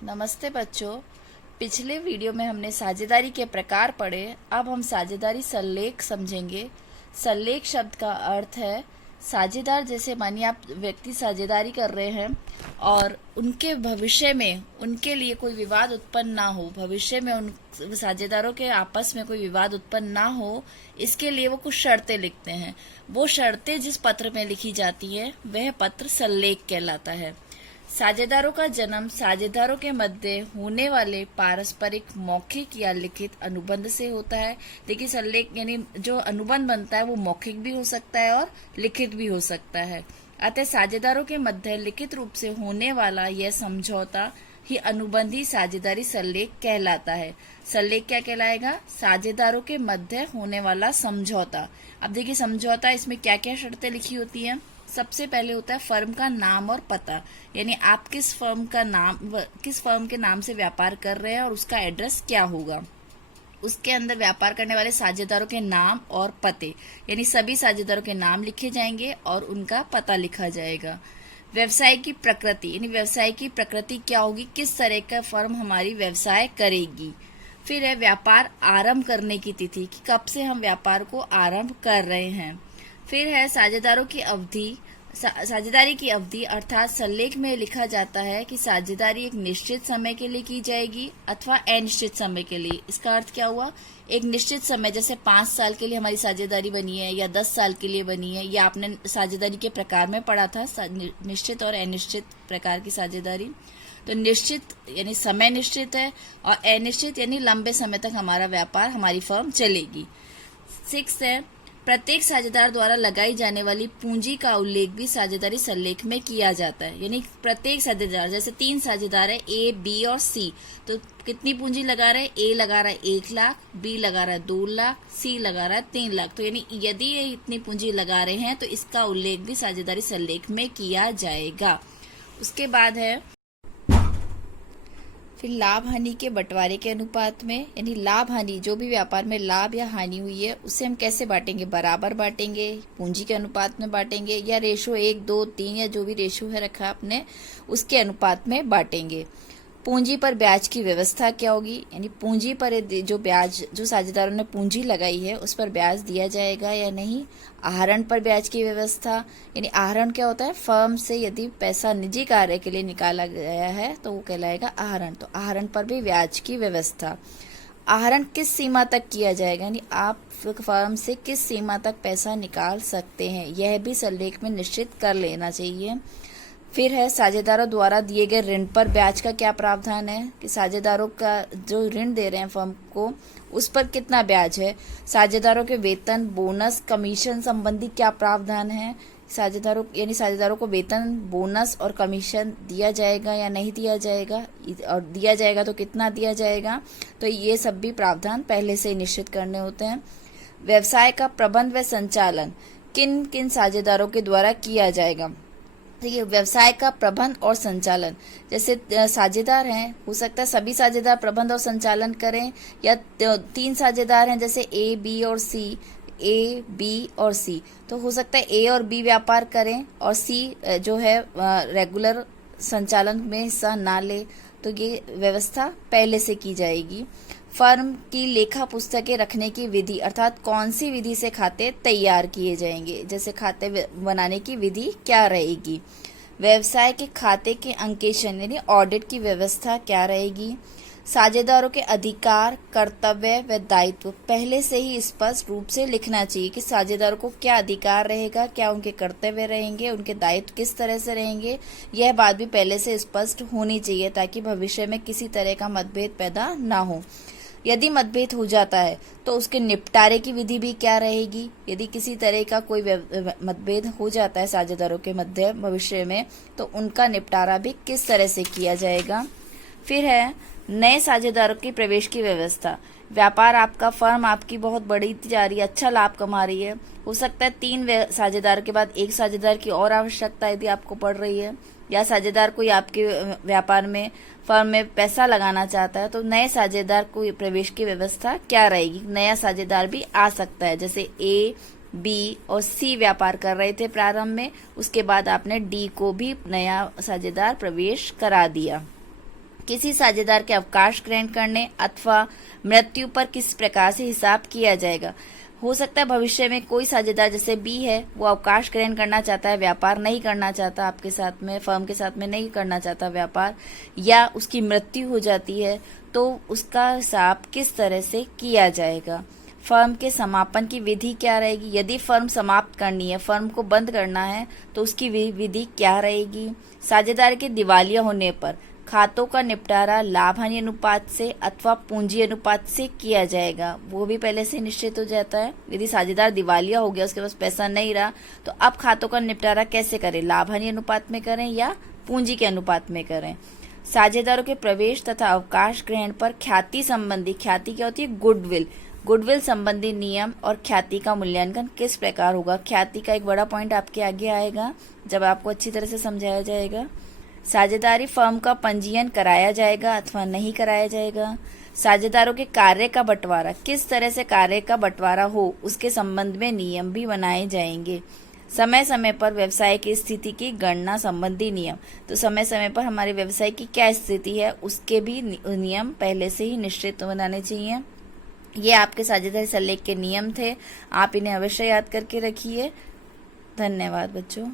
नमस्ते बच्चों। पिछले वीडियो में हमने साझेदारी के प्रकार पढ़े। अब हम साझेदारी सल्लेख समझेंगे। सल्लेख शब्द का अर्थ है साझेदार। जैसे मानिए आप व्यक्ति साझेदारी कर रहे हैं और उनके भविष्य में उनके लिए कोई विवाद उत्पन्न ना हो, भविष्य में उन साझेदारों के आपस में कोई विवाद उत्पन्न ना हो, इसके लिए वो कुछ शर्तें लिखते हैं। वो शर्तें जिस पत्र में लिखी जाती है वह पत्र सल्लेख कहलाता है। साझेदारों का जन्म साझेदारों के मध्य होने वाले पारस्परिक मौखिक या लिखित अनुबंध से होता है। देखिए, सल्लेख यानी जो अनुबंध बनता है वो मौखिक भी हो सकता है और लिखित भी हो सकता है। अतः साझेदारों के मध्य लिखित रूप से होने वाला यह समझौता ही अनुबंधी साझेदारी सल्लेख कहलाता है। सल्लेख क्या कहलाएगा? साझेदारों के मध्य होने वाला समझौता। अब देखिए, समझौता इसमें क्या क्या शर्तें लिखी होती हैं। सबसे पहले होता है फर्म का नाम और पता, यानी आप किस फर्म के नाम से व्यापार कर रहे हैं और उसका एड्रेस क्या होगा। उसके अंदर व्यापार करने वाले साझेदारों के नाम और पते, यानी सभी साझेदारों के नाम लिखे जाएंगे और उनका पता लिखा जाएगा। व्यवसाय की प्रकृति, यानी व्यवसाय की प्रकृति क्या होगी, किस तरह का फर्म हमारी व्यवसाय करेगी। फिर है व्यापार आरंभ करने की तिथि, कि कब से हम व्यापार को आरंभ कर रहे हैं। फिर है साझेदारों की अवधि। साझेदारी की अवधि अर्थात सल्लेख में लिखा जाता है कि साझेदारी एक निश्चित समय के लिए की जाएगी अथवा अनिश्चित समय के लिए। इसका अर्थ क्या हुआ? एक निश्चित समय, जैसे 5 साल के लिए हमारी साझेदारी बनी है या 10 साल के लिए बनी है, या आपने साझेदारी के प्रकार में पढ़ा था निश्चित और अनिश्चित प्रकार की साझेदारी। तो निश्चित यानी समय निश्चित है और अनिश्चित यानी लंबे समय तक हमारा व्यापार, हमारी फर्म चलेगी। 6 है प्रत्येक साझेदार द्वारा लगाई जाने वाली पूंजी का उल्लेख भी साझेदारी सल्लेख में किया जाता है। यानी प्रत्येक साझेदार, जैसे 3 साझेदार है ए, बी और सी, तो कितनी पूंजी लगा रहे हैं? ए लगा रहा है 1 लाख, बी लगा रहा है 2 लाख, सी लगा रहा है 3 लाख। तो यानी यदि ये इतनी पूंजी लगा रहे हैं तो इसका उल्लेख भी साझेदारी सल्लेख में किया जाएगा। उसके बाद है फिर लाभ हानि के बंटवारे के अनुपात में, यानी लाभ हानि, जो भी व्यापार में लाभ या हानि हुई है उसे हम कैसे बांटेंगे? बराबर बांटेंगे, पूंजी के अनुपात में बांटेंगे, या रेशो 1, 2, 3 या जो भी रेशो है रखा आपने उसके अनुपात में बांटेंगे। पूंजी पर ब्याज की व्यवस्था क्या होगी? यानी पूंजी पर जो ब्याज, जो साझेदारों ने पूंजी लगाई है उस पर ब्याज दिया जाएगा या नहीं। आहरण पर ब्याज की व्यवस्था, यानी आहरण क्या होता है? फर्म से यदि पैसा निजी कार्य के लिए निकाला गया है तो वो कहलाएगा आहरण। तो आहरण पर भी ब्याज की व्यवस्था। आहरण किस सीमा तक किया जाएगा, यानी आप फर्म से किस सीमा तक पैसा निकाल सकते हैं, यह भी सल्लेख में निश्चित कर लेना चाहिए। फिर है साझेदारों द्वारा दिए गए ऋण पर ब्याज का क्या प्रावधान है, कि साझेदारों का जो ऋण दे रहे हैं फर्म को उस पर कितना ब्याज है। साझेदारों के वेतन, बोनस, कमीशन संबंधी क्या प्रावधान है। साझेदारों को वेतन, बोनस और कमीशन दिया जाएगा या नहीं दिया जाएगा, और दिया जाएगा तो कितना दिया जाएगा। तो ये सब भी प्रावधान पहले से ही निश्चित करने होते हैं। व्यवसाय का प्रबंध व संचालन किन किन साझेदारों के द्वारा किया जाएगा। देखिए, व्यवसाय का प्रबंध और संचालन, जैसे साझेदार हैं, हो सकता है सभी साझेदार प्रबंध और संचालन करें, या 3 साझेदार हैं जैसे ए, बी और सी, ए, बी और सी, तो हो सकता है ए और बी व्यापार करें और सी जो है रेगुलर संचालन में हिस्सा ना ले। तो ये व्यवस्था पहले से की जाएगी। फर्म की लेखा पुस्तकें रखने की विधि, अर्थात कौन सी विधि से खाते तैयार किए जाएंगे, जैसे खाते बनाने की विधि क्या रहेगी। व्यवसाय के खाते के अंकेशन यानी ऑडिट की व्यवस्था क्या रहेगी। साझेदारों के अधिकार, कर्तव्य व दायित्व पहले से ही स्पष्ट रूप से लिखना चाहिए कि साझेदारों को क्या अधिकार रहेगा, क्या उनके कर्तव्य रहेंगे, उनके दायित्व किस तरह से रहेंगे। यह बात भी पहले से स्पष्ट होनी चाहिए ताकि भविष्य में किसी तरह का मतभेद पैदा ना हो। यदि मतभेद हो जाता है तो उसके निपटारे की विधि भी क्या रहेगी। यदि किसी तरह का कोई मतभेद हो जाता है साझेदारों के मध्य भविष्य में तो उनका निपटारा भी किस तरह से किया जाएगा। फिर है नए साझेदारों की प्रवेश की व्यवस्था। व्यापार आपका, फर्म आपकी बहुत बड़ी जा रही है, अच्छा लाभ कमा रही है, हो सकता है 3 साझेदार के बाद 1 साझेदार की और आवश्यकता यदि आपको पड़ रही है, या साझेदार कोई आपके व्यापार में, फर्म में पैसा लगाना चाहता है, तो नए साझेदार को प्रवेश की व्यवस्था क्या रहेगी। नया साझेदार भी आ सकता है, जैसे ए, बी और सी व्यापार कर रहे थे प्रारंभ में, उसके बाद आपने डी को भी नया साझेदार प्रवेश करा दिया। किसी साझेदार के अवकाश ग्रहण करने अथवा मृत्यु पर किस प्रकार से हिसाब किया जाएगा। हो सकता है भविष्य में कोई साझेदार जैसे बी है वो अवकाश ग्रहण करना चाहता है, व्यापार नहीं करना चाहता आपके साथ में, फर्म के साथ में नहीं करना चाहता व्यापार, या उसकी मृत्यु हो जाती है, तो उसका हिसाब किस तरह से किया जाएगा। फर्म के समापन की विधि क्या रहेगी। यदि फर्म समाप्त करनी है, फर्म को बंद करना है, तो उसकी विधि क्या रहेगी। साझेदार के दिवालिया होने पर खातों का निपटारा लाभ हानि अनुपात से अथवा पूंजी अनुपात से किया जाएगा, वो भी पहले से निश्चित हो जाता है। यदि साझेदार दिवालिया हो गया, उसके पास पैसा नहीं रहा, तो अब खातों का निपटारा कैसे करें, लाभ हानि अनुपात में करें या पूंजी के अनुपात में करें। साझेदारों के प्रवेश तथा अवकाश ग्रहण पर ख्याति संबंधी, ख्याति क्या होती है, गुडविल संबंधी नियम और ख्याति का मूल्यांकन किस प्रकार होगा। ख्याति का एक बड़ा पॉइंट आपके आगे आएगा जब आपको अच्छी तरह से समझाया जाएगा। साझेदारी फर्म का पंजीयन कराया जाएगा अथवा नहीं कराया जाएगा। साझेदारों के कार्य का बंटवारा, किस तरह से कार्य का बंटवारा हो उसके संबंध में नियम भी बनाए जाएंगे। समय समय पर व्यवसाय की स्थिति की गणना संबंधी नियम, तो समय समय पर हमारे व्यवसाय की क्या स्थिति है उसके भी नियम पहले से ही निश्चित बनाने चाहिए। ये आपके साझेदारी सल्लेख के नियम थे, आप इन्हें अवश्य याद करके रखिए। धन्यवाद बच्चों।